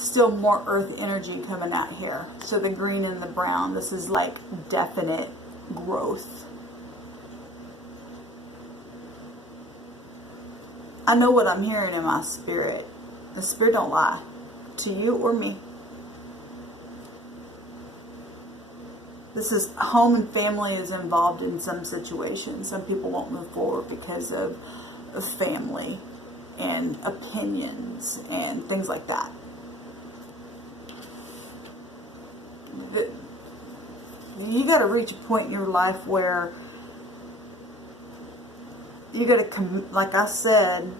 still more earth energy coming out here. So the green and the brown, this is like definite growth. I know what I'm hearing in my spirit. The spirit don't lie to you or me. This is home and family is involved in some situations. Some people won't move forward because of family and opinions and things like that. You got to reach a point in your life where you got to, like I said,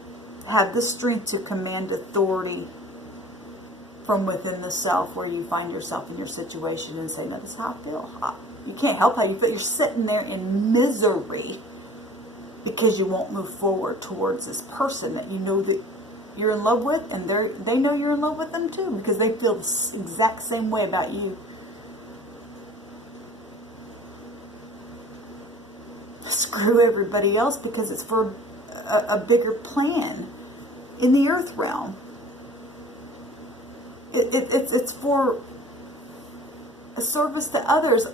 have the strength to command authority from within the self, where you find yourself in your situation and say, no, this is how I feel. You can't help how you feel. You're sitting there in misery because you won't move forward towards this person that you know that you're in love with, and they know you're in love with them too, because they feel the exact same way about you. Screw everybody else, because it's for a bigger plan in the earth realm. It's for a service to others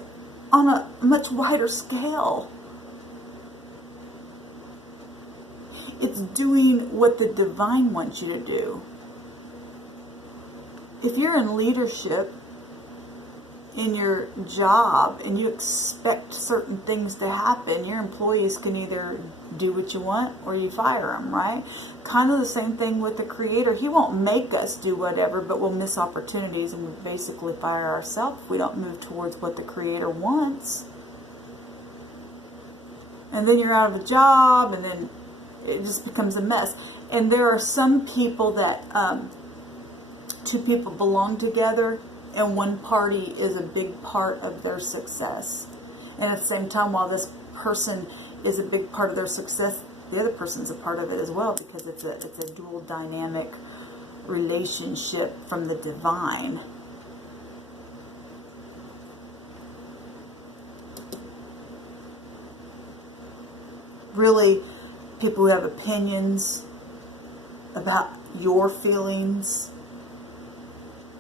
on a much wider scale. It's doing what the divine wants you to do. If you're in leadership in your job and you expect certain things to happen, your employees can either do what you want or you fire them, right? Kind of the same thing with the Creator. He won't make us do whatever, but we'll miss opportunities and we basically fire ourselves if we don't move towards what the Creator wants. And then you're out of a job, and then it just becomes a mess. And there are some people that two people belong together, and one party is a big part of their success. And at the same time, while this person is a big part of their success, the other person's a part of it as well, because it's a dual dynamic relationship from the divine. Really, people who have opinions about your feelings,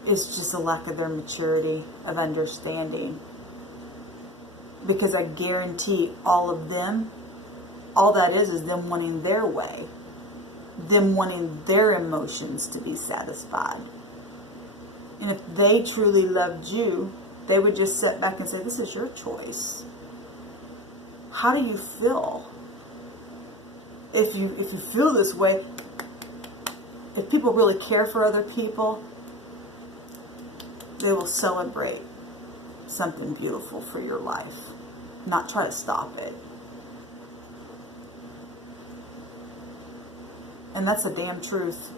it's just a lack of their maturity of understanding. Because I guarantee all of them, all that is them wanting their way. Them wanting their emotions to be satisfied. And if they truly loved you, they would just sit back and say, this is your choice. How do you feel? If you feel this way, if people really care for other people, they will celebrate something beautiful for your life, not try to stop it. And that's the damn truth.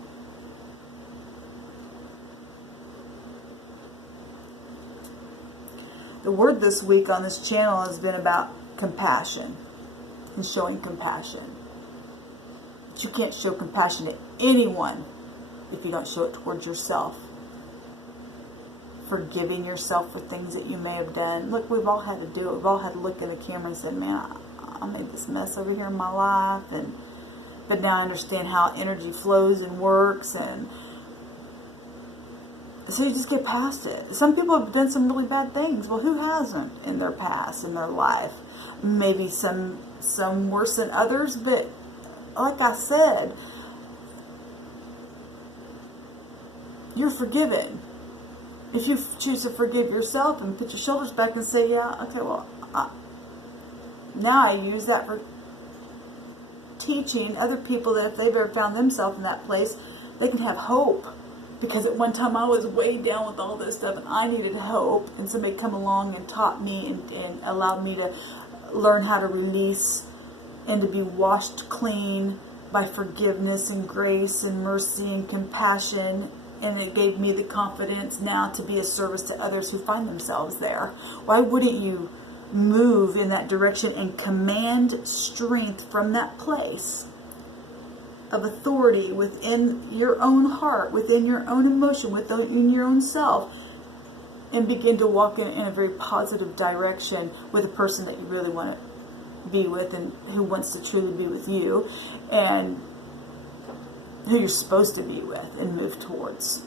The word this week on this channel has been about compassion and showing compassion. But you can't show compassion to anyone if you don't show it towards yourself. Forgiving yourself for things that you may have done. Look, we've all had to do it. We've all had to look in the camera and say, man, I made this mess over here in my life. But now I understand how energy flows and works. And so you just get past it. Some people have done some really bad things. Well, who hasn't in their past, in their life? Maybe some worse than others. But like I said, you're forgiven. If you choose to forgive yourself and put your shoulders back and say, yeah, okay, well, now I use that for teaching other people that if they've ever found themselves in that place, they can have hope. Because at one time I was way down with all this stuff and I needed hope. And somebody come along and taught me and allowed me to learn how to release and to be washed clean by forgiveness and grace and mercy and compassion. And it gave me the confidence now to be a service to others who find themselves there. Why wouldn't you move in that direction and command strength from that place of authority within your own heart, within your own emotion, within your own self, and begin to walk in a very positive direction with a person that you really want to be with and who wants to truly be with you and who you're supposed to be with and move towards.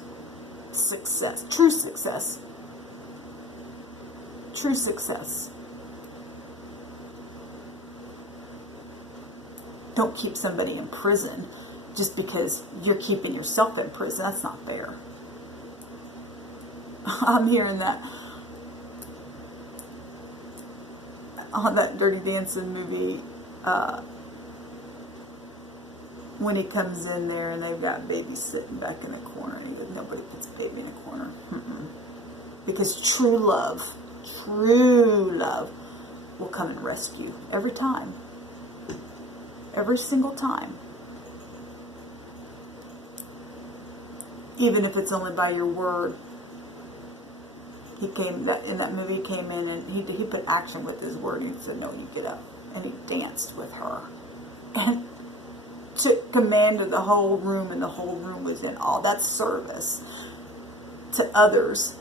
success, true success. True success. Don't keep somebody in prison just because you're keeping yourself in prison. That's not fair. I'm hearing that on that Dirty Dancing movie, when he comes in there and they've got baby sitting back in the corner, and he goes, nobody puts a baby in a corner. Because true love will come and rescue every time. Every single time. Even if it's only by your word. He came, in that movie, he came in and he put action with his word. He said, no, you get up. And he danced with her. And took command of the whole room, and the whole room was in awe. That's service to others.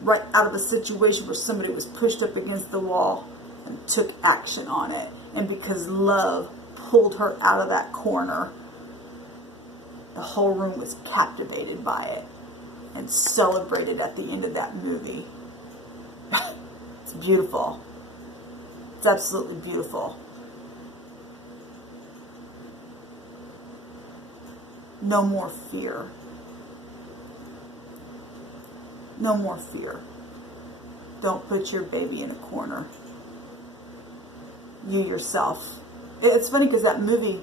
Right out of a situation where somebody was pushed up against the wall and took action on it. And because love pulled her out of that corner, the whole room was captivated by it and celebrated at the end of that movie. It's beautiful. It's absolutely beautiful. No more fear. No more fear. Don't put your baby in a corner. You yourself. It's funny because that movie,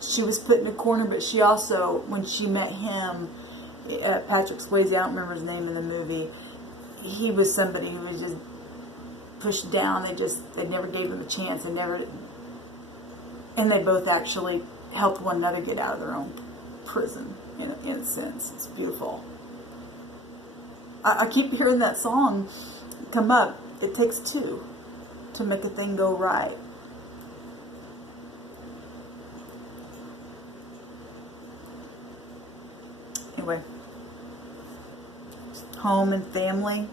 she was put in a corner, but she also, when she met him, Patrick Swayze, I don't remember his name in the movie, he was somebody who was just pushed down. They never gave him a chance. And they both actually helped one another get out of their own prison, in a sense. It's beautiful. I keep hearing that song come up. It takes two to make a thing go right. Anyway, home and family.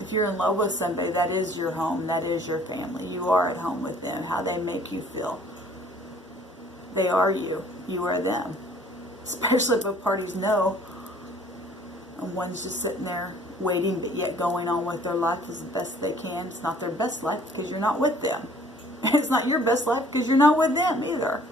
If you're in love with somebody, that is your home. That is your family. You are at home with them. How they make you feel. They are you. You are them. Especially if both parties know. And one's just sitting there waiting, but yet going on with their life as best they can. It's not their best life because you're not with them. And it's not your best life because you're not with them either.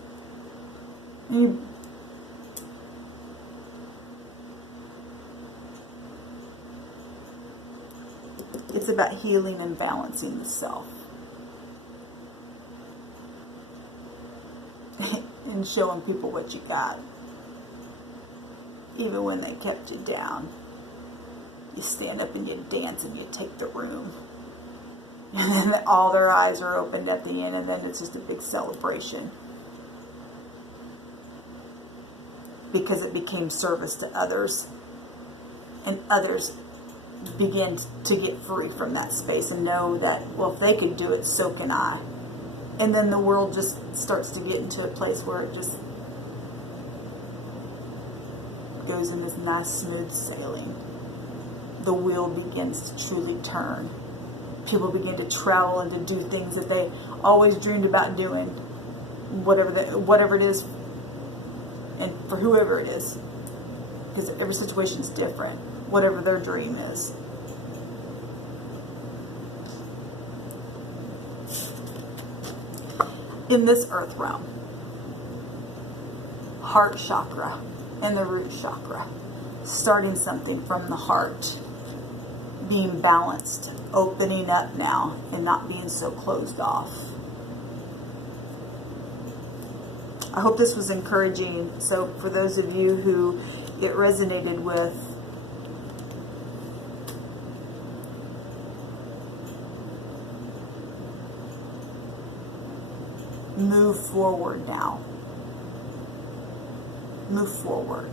It's about healing and balancing the self. And showing people what you got. Even when they kept you down. You stand up and you dance and you take the room. And then all their eyes are opened at the end, and then it's just a big celebration. Because it became service to others. And others begin to get free from that space and know that, well, if they could do it, so can I. And then the world just starts to get into a place where it just goes in this nice smooth sailing. The wheel begins to truly turn. People begin to travel and to do things that they always dreamed about doing, whatever it is, and for whoever it is, because every situation is different. Whatever their dream is. In this earth realm, heart chakra and the root chakra, starting something from the heart, being balanced, opening up now, and not being so closed off. I hope this was encouraging. So for those of you who it resonated with, move forward now. Move forward.